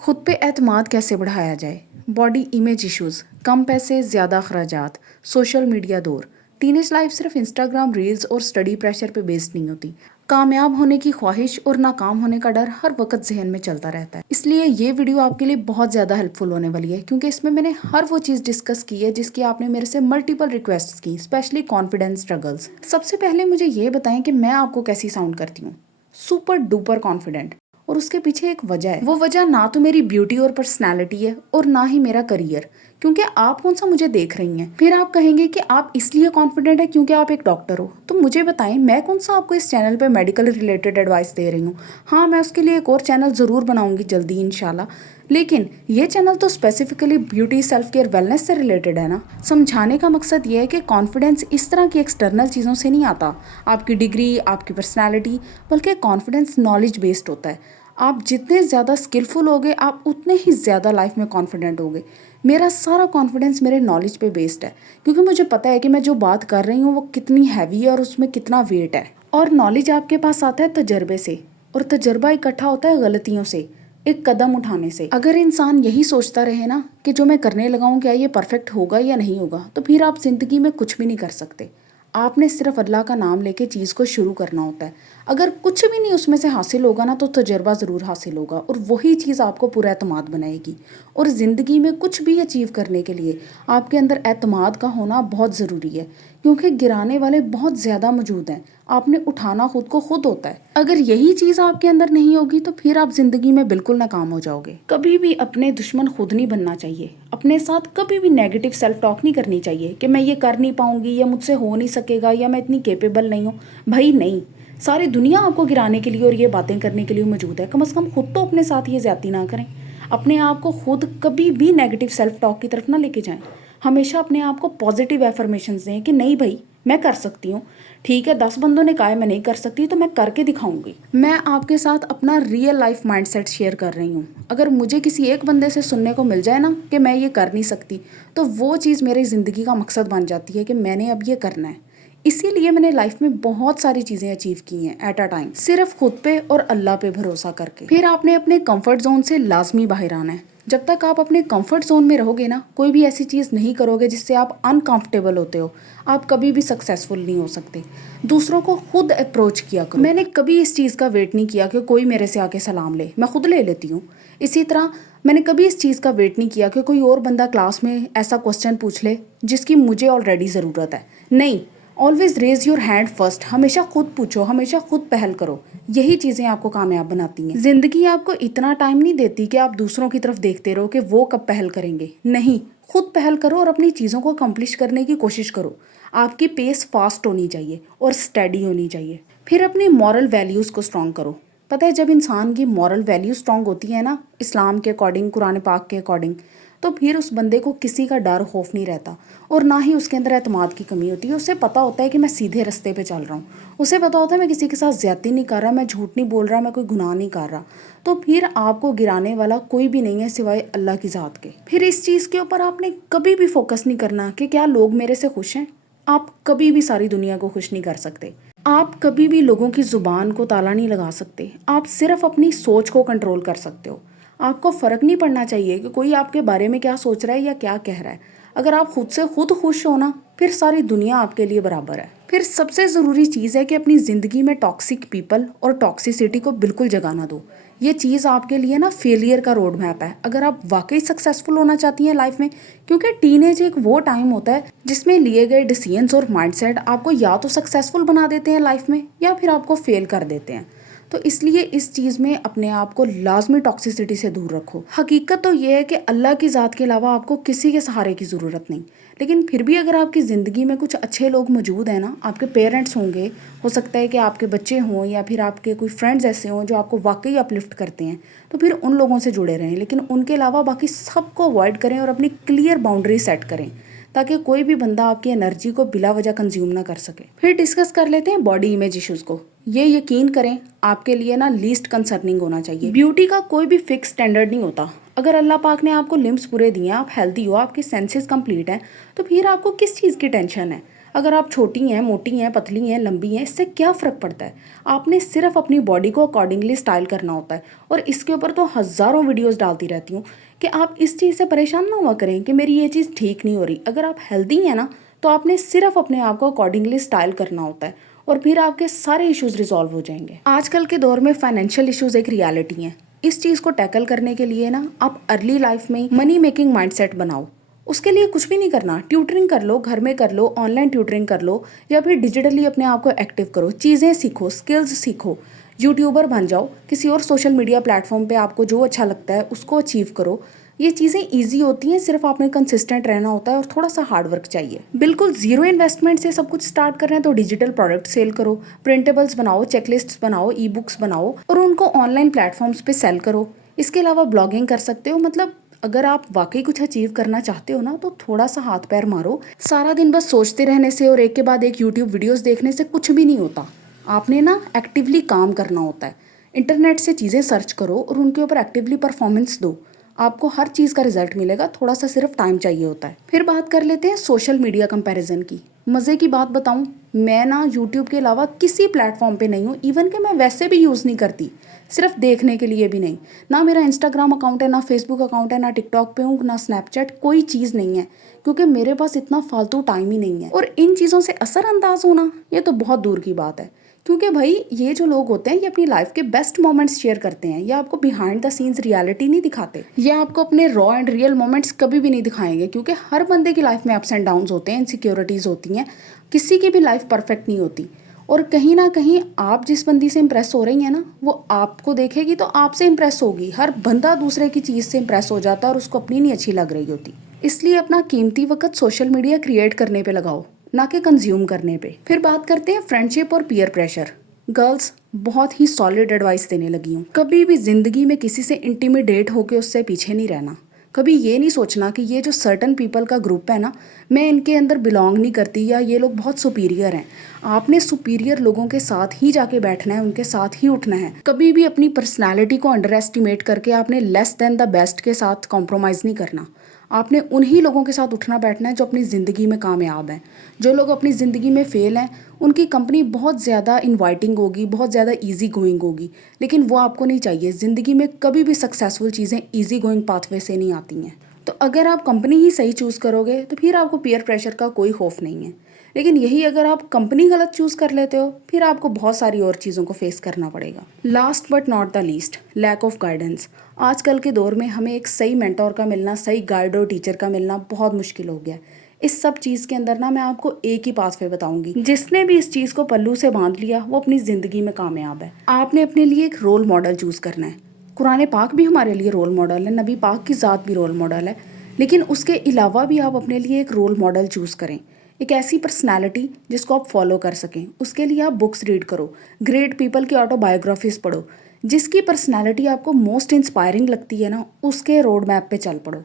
खुद पे एतमाद कैसे बढ़ाया जाए? बॉडी इमेज इश्यूज़, कम पैसे, ज़्यादा अखराजात, सोशल मीडिया दौर। टीनेज लाइफ सिर्फ इंस्टाग्राम रील्स और स्टडी प्रेशर पे बेस्ड नहीं होती। कामयाब होने की ख्वाहिश और नाकाम होने का डर हर वक्त जहन में चलता रहता है। इसलिए ये वीडियो आपके लिए बहुत ज़्यादा हेल्पफुल होने वाली है, क्योंकि इसमें मैंने हर वो चीज़ डिस्कस की है जिसकी आपने मेरे से मल्टीपल रिक्वेस्ट की, स्पेशली कॉन्फिडेंस स्ट्रगल्स। सबसे पहले मुझे ये बताएं कि मैं आपको कैसी साउंड करती हूँ। Super duper confident. और उसके पीछे एक वजह है। वो वजह ना तो मेरी ब्यूटी और पर्सनैलिटी है और ना ही मेरा करियर, क्योंकि आप कौन सा मुझे देख रही हैं। फिर आप कहेंगे कि आप इसलिए कॉन्फिडेंट है क्योंकि आप एक डॉक्टर हो। तो मुझे बताएं, मैं कौन सा आपको इस चैनल पे मेडिकल रिलेटेड एडवाइस दे रही हूँ। हाँ, मैं उसके लिए एक और चैनल ज़रूर बनाऊंगी जल्दी इंशाल्लाह, लेकिन ये चैनल तो specifically beauty, self care, wellness से रिलेटेड है ना। समझाने का मकसद ये है कि कॉन्फिडेंस इस तरह की एक्सटर्नल चीज़ों से नहीं आता, आपकी डिग्री, आपकी पर्सनैलिटी, बल्कि कॉन्फिडेंस नॉलेज बेस्ड होता है। आप जितने ज़्यादा स्किलफुल होगे, आप उतने ही ज़्यादा लाइफ में कॉन्फिडेंट होगे। मेरा सारा कॉन्फिडेंस मेरे नॉलेज पे बेस्ड है, क्योंकि मुझे पता है कि मैं जो बात कर रही हूँ वो कितनी हैवी है और उसमें कितना वेट है। और नॉलेज आपके पास आता है तजर्बे से, और तजर्बा इकट्ठा होता है गलतियों से, एक कदम उठाने से। अगर इंसान यही सोचता रहे ना कि जो मैं करने लगा हूँ क्या ये परफेक्ट होगा या नहीं होगा, तो फिर आप जिंदगी में कुछ भी नहीं कर सकते। आपने सिर्फ अल्लाह का नाम लेके चीज़ को शुरू करना होता है। अगर कुछ भी नहीं उसमें से हासिल होगा ना, तो तजर्बा ज़रूर हासिल होगा, और वही चीज़ आपको पूरा एतमाद बनाएगी। और ज़िंदगी में कुछ भी अचीव करने के लिए आपके अंदर एतमाद का होना बहुत ज़रूरी है, क्योंकि गिराने वाले बहुत ज़्यादा मौजूद हैं। आपने उठाना खुद को खुद होता है। अगर यही चीज़ आपके अंदर नहीं होगी तो फिर आप ज़िंदगी में बिल्कुल नाकाम हो जाओगे। कभी भी अपने दुश्मन खुद नहीं बनना चाहिए। अपने साथ कभी भी नेगेटिव सेल्फ टॉक नहीं करनी चाहिए कि मैं ये कर नहीं पाऊंगी, या मुझसे हो नहीं सकेगा, या मैं इतनी केपेबल नहीं हूँ। भाई नहीं, सारी दुनिया आपको गिराने के लिए और ये बातें करने के लिए मौजूद है। कम से कम खुद तो अपने साथ ये ज्यादती ना करें। अपने आप को खुद कभी भी नेगेटिव सेल्फ टॉक की तरफ ना लेके जाएं। हमेशा अपने आप को पॉजिटिव एफर्मेशंस दें कि नहीं भाई, मैं कर सकती हूँ। ठीक है, 10 बंदों ने कहा है मैं नहीं कर सकती, तो मैं करके दिखाऊंगी। मैं आपके साथ अपना रियल लाइफ माइंडसेट शेयर कर रही हूँ। अगर मुझे किसी एक बंदे से सुनने को मिल जाए ना कि मैं ये कर नहीं सकती, तो वो चीज़ मेरी ज़िंदगी का मकसद बन जाती है कि मैंने अब ये करना है। इसीलिए मैंने लाइफ में बहुत सारी चीज़ें अचीव की हैं एट अ टाइम, सिर्फ खुद पे और अल्लाह पे भरोसा करके। फिर आपने अपने कंफर्ट जोन से लाजमी बाहर आना है। जब तक आप अपने कंफर्ट जोन में रहोगे ना, कोई भी ऐसी चीज़ नहीं करोगे जिससे आप अनकंफर्टेबल होते हो, आप कभी भी सक्सेसफुल नहीं हो सकते। दूसरों को खुद अप्रोच किया करो। मैंने कभी इस चीज़ का वेट नहीं किया कि कोई मेरे से आके सलाम ले, मैं खुद ले लेती हूँ। इसी तरह मैंने कभी इस चीज़ का वेट नहीं किया कि कोई और बंदा क्लास में ऐसा क्वेश्चन पूछ ले जिसकी मुझे ऑलरेडी ज़रूरत है। नहीं, always raise your hand first. हमेशा खुद पूछो, हमेशा खुद पहल करो। यही चीज़ें आपको कामयाब बनाती हैं। जिंदगी आपको इतना टाइम नहीं देती कि आप दूसरों की तरफ देखते रहो कि वो कब पहल करेंगे। नहीं, खुद पहल करो और अपनी चीज़ों को अकम्प्लिश करने की कोशिश करो। आपकी पेस फास्ट होनी चाहिए और स्टडी होनी चाहिए। फिर अपनी मॉरल वैल्यूज़ को स्ट्रॉन्ग करो। पता है, जब इंसान की मॉरल वैल्यू स्ट्रॉन्ग होती है ना, इस्लाम के अकॉर्डिंग, कुरान पाक के अकॉर्डिंग, तो फिर उस बंदे को किसी का डर खौफ नहीं रहता, और ना ही उसके अंदर एतमाद की कमी होती है। उसे पता होता है कि मैं सीधे रास्ते पे चल रहा हूँ। उसे पता होता है मैं किसी के साथ ज्यादती नहीं कर रहा, मैं झूठ नहीं बोल रहा, मैं कोई गुनाह नहीं कर रहा। तो फिर आपको गिराने वाला कोई भी नहीं है सिवाय अल्लाह की ज़ात के। फिर इस चीज़ के ऊपर आपने कभी भी फोकस नहीं करना कि क्या लोग मेरे से खुश हैं। आप कभी भी सारी दुनिया को खुश नहीं कर सकते। आप कभी भी लोगों की ज़ुबान को ताला नहीं लगा सकते। आप सिर्फ अपनी सोच को कंट्रोल कर सकते हो। आपको फ़र्क नहीं पड़ना चाहिए कि कोई आपके बारे में क्या सोच रहा है या क्या कह रहा है। अगर आप खुद से खुद खुश हो ना, फिर सारी दुनिया आपके लिए बराबर है। फिर सबसे ज़रूरी चीज़ है कि अपनी ज़िंदगी में टॉक्सिक पीपल और टॉक्सिसिटी को बिल्कुल जगह ना दो। ये चीज़ आपके लिए ना फेलियर का रोड मैप है, अगर आप वाकई सक्सेसफुल होना चाहती हैं लाइफ में। क्योंकि टीनेज एक वो टाइम होता है जिसमें लिए गए डिसीजंस और माइंडसेट आपको या तो सक्सेसफुल बना देते हैं लाइफ में, या फिर आपको फेल कर देते हैं। तो इसलिए इस चीज़ में अपने आप को लाजमी टॉक्सिसिटी से दूर रखो। हकीकत तो ये है कि अल्लाह की ज़ात के अलावा आपको किसी के सहारे की ज़रूरत नहीं। लेकिन फिर भी अगर आपकी ज़िंदगी में कुछ अच्छे लोग मौजूद हैं ना, आपके पेरेंट्स होंगे, हो सकता है कि आपके बच्चे हों, या फिर आपके कोई फ्रेंड्स ऐसे हों जो आपको वाकई अपलिफ्ट करते हैं, तो फिर उन लोगों से जुड़े रहें। लेकिन उनके अलावा बाकी सबको अवॉइड करें और अपनी क्लियर बाउंड्री सेट करें, ताकि कोई भी बंदा आपकी एनर्जी को बिला वजह कंज्यूम ना कर सके। फिर डिस्कस कर लेते हैं बॉडी इमेज इश्यूज़ को। ये यकीन करें, आपके लिए ना लीस्ट कंसर्निंग होना चाहिए। ब्यूटी का कोई भी फिक्स स्टैंडर्ड नहीं होता। अगर अल्लाह पाक ने आपको लिम्स पूरे दिए हैं, आप हेल्दी हो, आपके सेंसेस कंप्लीट हैं, तो फिर आपको किस चीज़ की टेंशन है। अगर आप छोटी हैं, मोटी हैं, पतली हैं, लंबी हैं, इससे क्या फ़र्क पड़ता है। आपने सिर्फ अपनी बॉडी को अकॉर्डिंगली स्टाइल करना होता है। और इसके ऊपर तो हज़ारों वीडियोस डालती रहती हूँ कि आप इस चीज़ से परेशान ना हुआ करें कि मेरी ये चीज़ ठीक नहीं हो रही। अगर आप हेल्दी हैं ना, तो आपने सिर्फ अपने आप को अकॉर्डिंगली स्टाइल करना होता है और फिर आपके सारे इश्यूज़ रिजॉल्व हो जाएंगे। आजकल के दौर में फाइनेंशियल इश्यूज़ एक रियलिटी हैं। इस चीज़ को टैकल करने के लिए ना आप अर्ली लाइफ में मनी मेकिंग माइंडसेट बनाओ। उसके लिए कुछ भी नहीं करना, ट्यूटरिंग कर लो, घर में कर लो, ऑनलाइन ट्यूटरिंग कर लो, या फिर डिजिटली अपने आप को एक्टिव करो, चीज़ें सीखो, स्किल्स सीखो, यूट्यूबर बन जाओ, किसी और सोशल मीडिया प्लेटफॉर्म पे आपको जो अच्छा लगता है उसको अचीव करो। ये चीज़ें ईजी होती हैं, सिर्फ आपने कंसिस्टेंट रहना होता है और थोड़ा सा हार्ड वर्क चाहिए। बिल्कुल ज़ीरो इन्वेस्टमेंट से सब कुछ स्टार्ट कर रहे हैं तो डिजिटल प्रोडक्ट सेल करो, प्रिंटेबल्स बनाओ, चेकलिस्ट्स बनाओ, ई बुक्स बनाओ और उनको ऑनलाइन प्लेटफॉर्म्स पे सेल करो। इसके अलावा ब्लॉगिंग कर सकते हो। मतलब अगर आप वाकई कुछ अचीव करना चाहते हो ना, तो थोड़ा सा हाथ पैर मारो। सारा दिन बस सोचते रहने से और एक के बाद एक यूट्यूब वीडियोस देखने से कुछ भी नहीं होता। आपने ना एक्टिवली काम करना होता है। इंटरनेट से चीज़ें सर्च करो और उनके ऊपर एक्टिवली परफॉर्मेंस दो। आपको हर चीज़ का रिजल्ट मिलेगा, थोड़ा सा सिर्फ टाइम चाहिए होता है। फिर बात कर लेते हैं सोशल मीडिया कंपैरिजन की। मज़े की बात बताऊं, मैं ना यूट्यूब के अलावा किसी प्लेटफॉर्म पे नहीं हूँ। इवन कि मैं वैसे भी यूज़ नहीं करती, सिर्फ देखने के लिए भी नहीं। ना मेरा इंस्टाग्राम अकाउंट है, ना फेसबुक अकाउंट है, ना टिकटॉक पे हूँ, ना स्नैपचैट, कोई चीज़ नहीं है, क्योंकि मेरे पास इतना फालतू टाइम ही नहीं है। और इन चीज़ों से असरअंदाज होना, ये तो बहुत दूर की बात है। क्योंकि भाई ये जो लोग होते हैं ये अपनी लाइफ के बेस्ट मोमेंट्स शेयर करते हैं, या आपको बिहाइंड द सीन्स रियलिटी नहीं दिखाते, या आपको अपने रॉ एंड रियल मोमेंट्स कभी भी नहीं दिखाएंगे। क्योंकि हर बंदे की लाइफ में अप्स एंड डाउन्स होते हैं, इनसिक्योरिटीज़ होती हैं, किसी की भी लाइफ परफेक्ट नहीं होती। और कहीं ना कहीं आप जिस बंदी से इंप्रेस हो रही हैं ना, वो आपको देखेगी तो आपसे इंप्रेस होगी। हर बंदा दूसरे की चीज़ से इंप्रेस हो जाता है और उसको अपनी नहीं अच्छी लग रही होती। इसलिए अपना कीमती वक्त सोशल मीडिया क्रिएट करने पे लगाओ, ना कि कंज्यूम करने पे। फिर बात करते हैं फ्रेंडशिप और पीयर प्रेशर। गर्ल्स, बहुत ही सॉलिड एडवाइस देने लगी हूँ। कभी भी ज़िंदगी में किसी से इंटिमिडेट होकर उससे पीछे नहीं रहना। कभी ये नहीं सोचना कि ये जो सर्टन पीपल का ग्रुप है ना, मैं इनके अंदर बिलोंग नहीं करती, या ये लोग बहुत सुपीरियर हैं। आपने सुपीरियर लोगों के साथ ही जाके बैठना है, उनके साथ ही उठना है। कभी भी अपनी पर्सनैलिटी को अंडर एस्टिमेट करके आपने लेस देन द बेस्ट के साथ कॉम्प्रोमाइज़ नहीं करना। आपने उन्हीं लोगों के साथ उठना बैठना है जो अपनी ज़िंदगी में कामयाब हैं। जो लोग अपनी ज़िंदगी में फेल हैं, उनकी कंपनी बहुत ज़्यादा इनवाइटिंग होगी, बहुत ज़्यादा इजी गोइंग होगी, लेकिन वो आपको नहीं चाहिए। ज़िंदगी में कभी भी सक्सेसफुल चीज़ें इजी गोइंग पाथवे से नहीं आती हैं। तो अगर आप कंपनी ही सही चूज़ करोगे तो फिर आपको पीयर प्रेशर का कोई खौफ नहीं है। लेकिन यही अगर आप कंपनी गलत चूज़ कर लेते हो, फिर आपको बहुत सारी और चीज़ों को फेस करना पड़ेगा। Last but not the least, lack of guidance. आजकल के दौर में हमें एक सही मेंटोर का मिलना, सही गाइड और टीचर का मिलना बहुत मुश्किल हो गया है। इस सब चीज़ के अंदर ना मैं आपको एक ही पाथवे बताऊंगी। जिसने भी इस चीज़ को पल्लू से बांध लिया वो अपनी ज़िंदगी में कामयाब है। आपने अपने लिए एक रोल मॉडल चूज़ करना है। कुरान पाक भी हमारे लिए रोल मॉडल है, नबी पाक की ज़ात भी रोल मॉडल है, लेकिन उसके अलावा भी आप अपने लिए एक रोल मॉडल चूज़ करें। एक ऐसी पर्सनालिटी जिसको आप फॉलो कर सकें। उसके लिए आप बुक्स रीड करो, ग्रेट पीपल की ऑटोबायोग्राफीज पढ़ो। जिसकी पर्सनालिटी आपको मोस्ट इंस्पायरिंग लगती है ना, उसके रोड मैप पे चल पड़ो।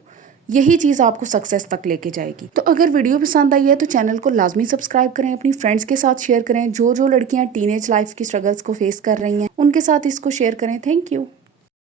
यही चीज़ आपको सक्सेस तक लेके जाएगी। तो अगर वीडियो पसंद आई है तो चैनल को लाजमी सब्सक्राइब करें, अपनी फ्रेंड्स के साथ शेयर करें। जो जो लड़कियां टीनेज लाइफ की स्ट्रगल्स को फेस कर रही हैं उनके साथ इसको शेयर करें। Thank you.